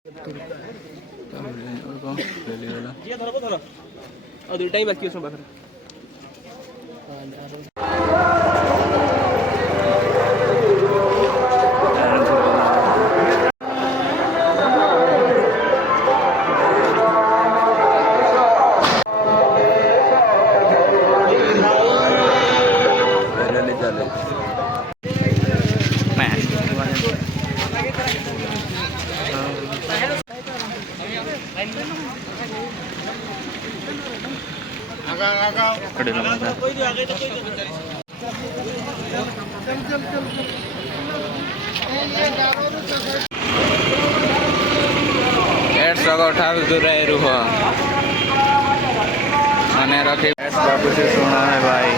ଆଉ ଦୁଇଟା ହିଁ ବାକି ଅଛି ମୋ ପାଖରେ। ଠାରୁ ଦୂରେ ରୁହ ମନେ ରଖି ବାବୁଛି ଶୁଣ ହେ ଭାଇ।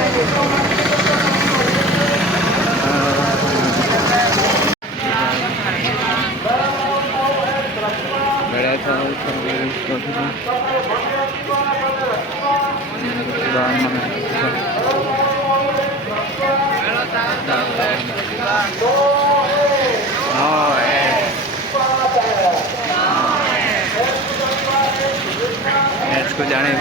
को जाने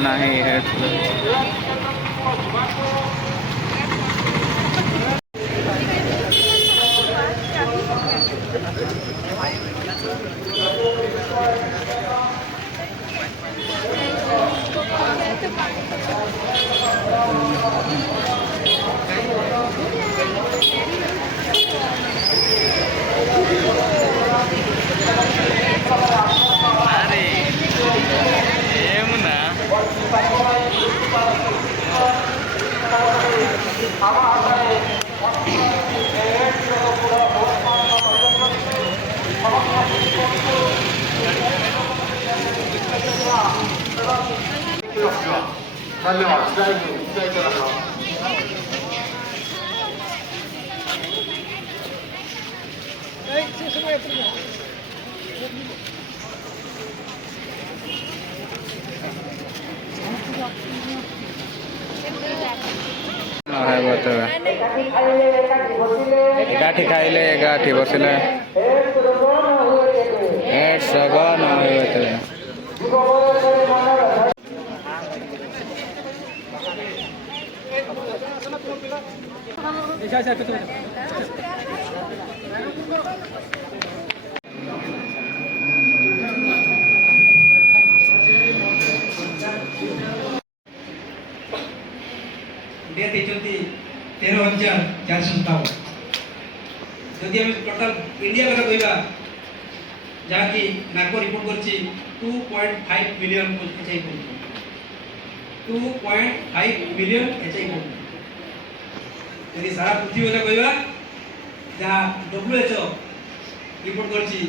नहीं है। एकाठी खाइले एकाठी बसिले सगन डेथ होती 13,457 जदि हम टोटल इंडिया କଥା କହିବା ଯାହାକି ନାକ ରିପୋର୍ଟ କରିଛି 2.5 ମିଲିୟନ ଏଚଆଇ ପଡୁଛି 2.5 ମିଲିୟନ ଏଚଆଇ ପଡୁଛି ଯଦି ସାରା ପୃଥିବୀ କଥା କହିବା ଯାହା WHO ରିପୋର୍ଟ କରିଛି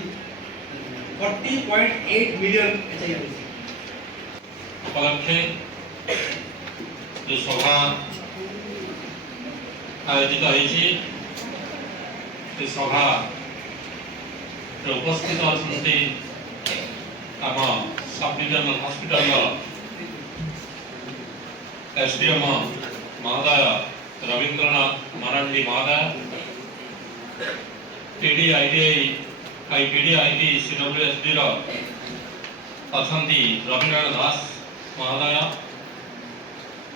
40.8 ମିଲିୟନ ଏଚଆଇ ପଡୁଛି उपलक्षे जो सभा आयोजित होती सभा उपस्थित अच्छा सब डिविजनल हॉस्पिटल एसडीएम महोदय रवींद्रनाथ मरांडी महोदय टीडी आईडी सीडब्ल्यूएसडी अच्छा रवींद्रनाथ दास महोदय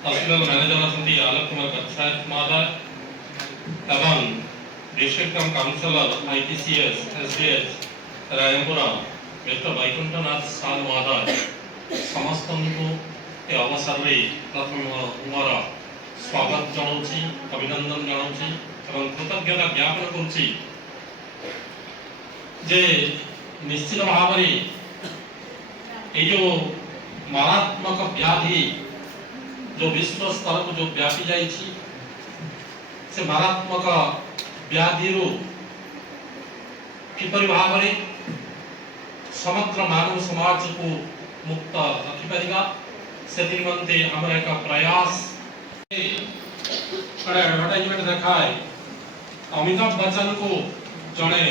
हॉस्पिटल मैनेजर अच्छा आलोक कुमार गच्छायत महोदय एवं district councillor IPCS SDH Raipura mister Baikunthanath Sal महोदय समस्त को ए अवसर रे प्रथम मोर स्वागत जनाऊँगी अभिनंदन जनाऊँगी और कृतज्ञता ज्ञापन करुँची जे निश्चित भाव में ये जो मारात्मक व्याधि जो विश्व स्तर को जो व्यापी जाइए से मारात्मक व्याधि किपरि भाव में समग्र मानव समाज को मुक्त रखिपारिबा से निमंते हमर एक प्रयास एडवर्टाइजमेंट देखा है अमिताभ बच्चन को जड़े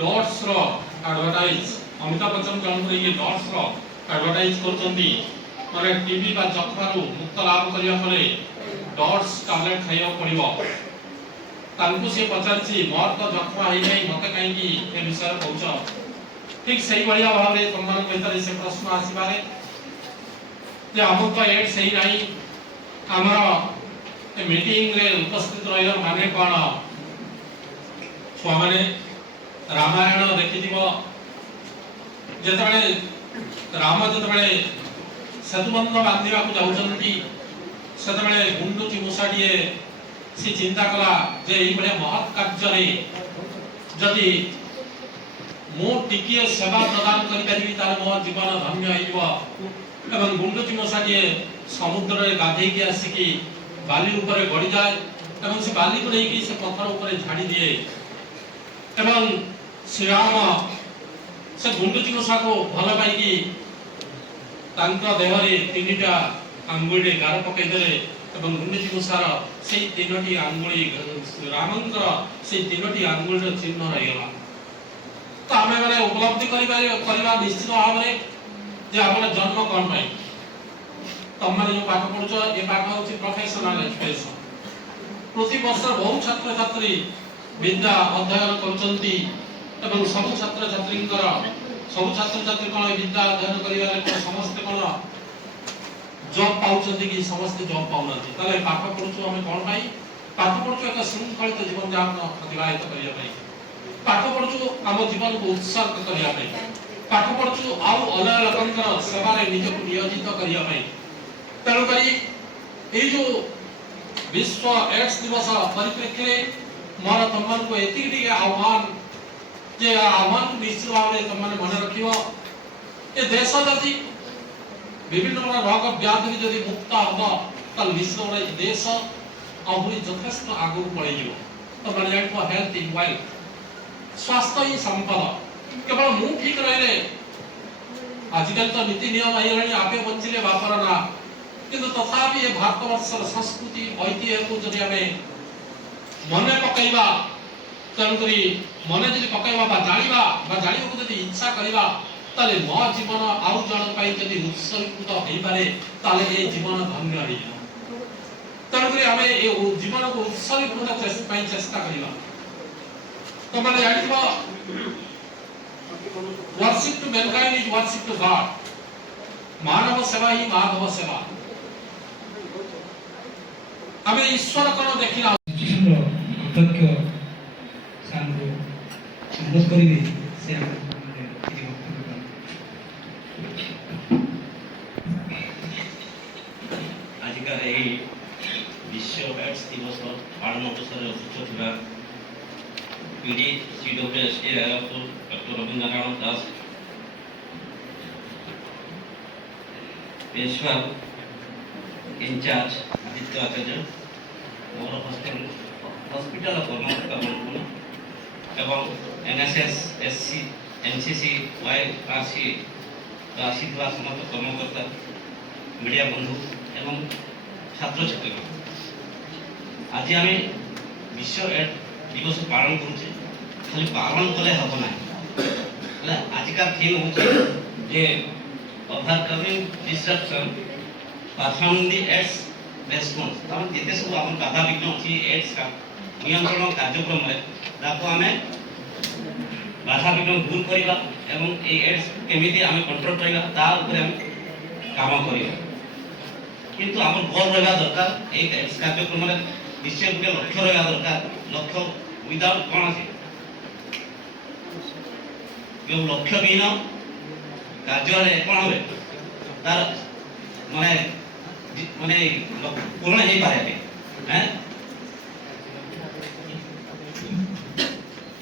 डॉट्स रो एडवर्टाइज अमिताभ बच्चन जन ये डॉट्स रो एडवर्टाइज करचंदी माने टीबी बा जखमारू मुक्त लाभ करिया परे डॉट्स टैबलेट खाइया पड़िबो तांकु से पचारची मोर तो जखमा ही नहीं मते काई की ए विषय पहुंच ठीक सही बढ़िया भाव रे तमन भीतर से प्रश्न आसीबारे जे हमर तो एड सही नहीं हमर ए मीटिंग रे उपस्थित रहिला माने कोन छुआ माने रामायण देखि दिबो जेतबे राम जेतबे सेतुबंध बांधिबा को जाउचंती सेतबे गुंडुची मुसाडीए से चिंता कला जे ई बडे महत् कार्य रे जदि मो टिकिए सेवा प्रदान करि परिबी तार मो जीवन धन्य होइबो एवं गुंडुची मुसाडीए समुद्र रे गाधेई के आसी बाली ऊपर गड़ी जाए एवं से बाली को लेकी से पत्थर ऊपर झाड़ी दिए एवं श्री राम से गुंडुची मुसा को भल पाई तांका देहरे तीनटा अंगुली गार पकई देले एवं गुंडुची मुसार से तीनटी अंगुली रामंकर से तीनटी अंगुली चिन्ह रही गला तो हमें माने उपलब्धि करिबा निश्चित भाव में जे हमर जन्म कोन पाई तम माने जो पाठ पढुछ ए पाठ होछि प्रोफेशनल एजुकेशन प्रति वर्ष बहुत छात्र छात्री विद्या अध्ययन करचंती एवं सब छात्र छात्री कोन विद्या अध्ययन करिया रे समस्त कोन जॉब पाउचंती कि समस्त जॉब पाउनंती तले पाठ पढुछ हम कोन पाई पाठ पढुछ एक शृंखलित जीवन यापन अतिबाहित करिया पाई पाठ पढुछ हम जीवन को उत्सर्ग करिया पाई पाठ पढुछ आउ अलग लोकंकर सेवा रे निज को नियोजित करिया पाई तेणु करी ए जो विश्व एड्स दिवस परिप्रेक्षी रे मोर तमन को एतिकी आह्वान जे आह्वान को निश्चित भाव में तमन मन रखियो ए देश जदि विभिन्न प्रकार रोग व्याधि जदि मुक्त हो त निश्चित भाव देश आहुरी यथेष्ट आगु बढ़ी जीवो तो माने जानिबो हेल्थ इज वेल्थ स्वास्थ्य ही संपद केवल मु ठीक रहले आजकल तो नीति नियम आइलानी आपे बंचिले बापर ना किंतु तथापि ये भारतवर्षर संस्कृति ऐतिह्य को जदि हमें मने पकैबा तनकरी मने जदि पकैबा बा जानिबा को जदि इच्छा करिबा ताले मो जीवन आउ जण पाई जदि उत्सर्गित होई पारे ताले ए जीवन धन्य होई जाय तनकरी हमें ए जीवन को उत्सर्गित चेष्टा करिबा तो माने जानिबा worship to mankind is worship to God मानव सेवा ही माधव सेवा हमें ईश्वर कोन देखिला कृतज्ञ सानू अनुरोध करिवे से आजिकार यही विश्व एड्स दिवस पालन अवसर उपस्थित थिबा PD CWST Raipur doctor Rabindranath Das principal incharge Aditya Acharya मोर हॉस्पिटल कर्मकर्ता बंधु एवं NSS SC NCC YRC आसीथिबा समस्त कर्मकर्ता मीडिया बंधु एवं छात्र छात्री आज आम विश्व एड्स दिवस पालन करुचे खाली पालन कले हम ना आजिका थीम होचे जे overcoming disruption performing the AIDS response तम जेते सब अपन बाधा विघ्न अछि एड्स का नियंत्रण कार्यक्रम रे ताको हमें बाधा विघ्न दूर करिबा एवं ए एड्स केमिति हमें कंट्रोल करिबा ता ऊपर हम काम करिबा किंतु हमर गोल रहबा दरकार ए एड्स कार्यक्रम रे निश्चय गुटे लक्ष्य रहबा दरकार लक्ष्य উইদাউট কোন আছে কেউ লক্ষ্যবিহীন କାର୍ଯ୍ୟରେ କ'ଣ ହୁଏ ତାର ମାନେ ମାନେ ପୂରଣ ହେଇପାରେନି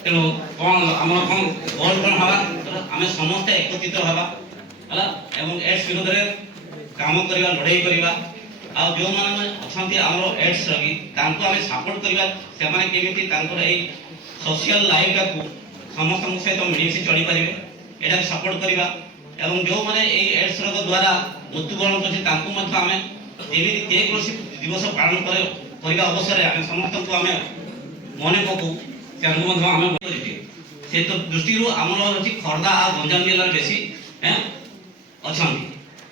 ତେଣୁ କ'ଣ ଆମର କ'ଣ ଗୋଲ୍ କ'ଣ ହେବା ଆମେ ସମସ୍ତେ ଏକତ୍ରିତ ହେବା ହେଲା ଏବଂ ଏଡ୍ସ ବିରୋଧରେ କାମ କରିବା ଲଢ଼େଇ କରିବା ଆଉ ଯେଉଁମାନେ ଅଛନ୍ତି ଆମର ଏଡ୍ସ ରୋଗୀ ତାଙ୍କୁ ଆମେ ସପୋର୍ଟ କରିବା ସେମାନେ କେମିତି ତାଙ୍କର ଏଇ ସୋସିଆଲ ଲାଇଫଟାକୁ ସମସ୍ତଙ୍କ ସହିତ ମିଳିମିଶି ଚଳିପାରିବେ ଏଇଟା ସପୋର୍ଟ କରିବା ଏବଂ ଯେଉଁମାନେ ଏଇ ଏଡ୍ସ ରୋଗ ଦ୍ୱାରା ମୃତ୍ୟୁବରଣ କରୁଛି ତାଙ୍କୁ ମଧ୍ୟ ଆମେ ଏମିତି ଯେକୌଣସି ଦିବସ ପାଳନ କରିବା ଅବସରରେ ଆମେ ସମସ୍ତଙ୍କୁ ଆମେ ମନେ ପକାଉ ସେମାନଙ୍କୁ ମଧ୍ୟ ଆମେ କରିଛୁ ସେ ତ ଦୃଷ୍ଟିରୁ ଆମର ହେଉଛି ଖୋର୍ଦ୍ଧା ଆଉ ଗଞ୍ଜାମ ଜିଲ୍ଲାରେ ବେଶୀ ଅଛନ୍ତି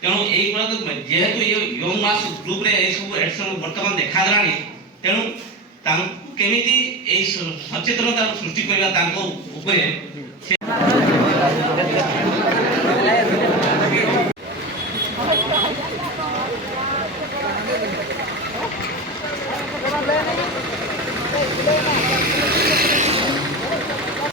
ତେଣୁ ଏଇଗୁଡ଼ାକ ଯେହେତୁ ଏ ୟଙ୍ଗ ମାସ୍ ଗ୍ରୁପରେ ଏଇସବୁ ଏଡ୍ସ ବର୍ତ୍ତମାନ ଦେଖାଗଲାଣି ତେଣୁ ତାଙ୍କୁ କେମିତି ଏଇ ସଚେତନତା ସୃଷ୍ଟି କରିବା ତାଙ୍କ ଉପରେ Vale.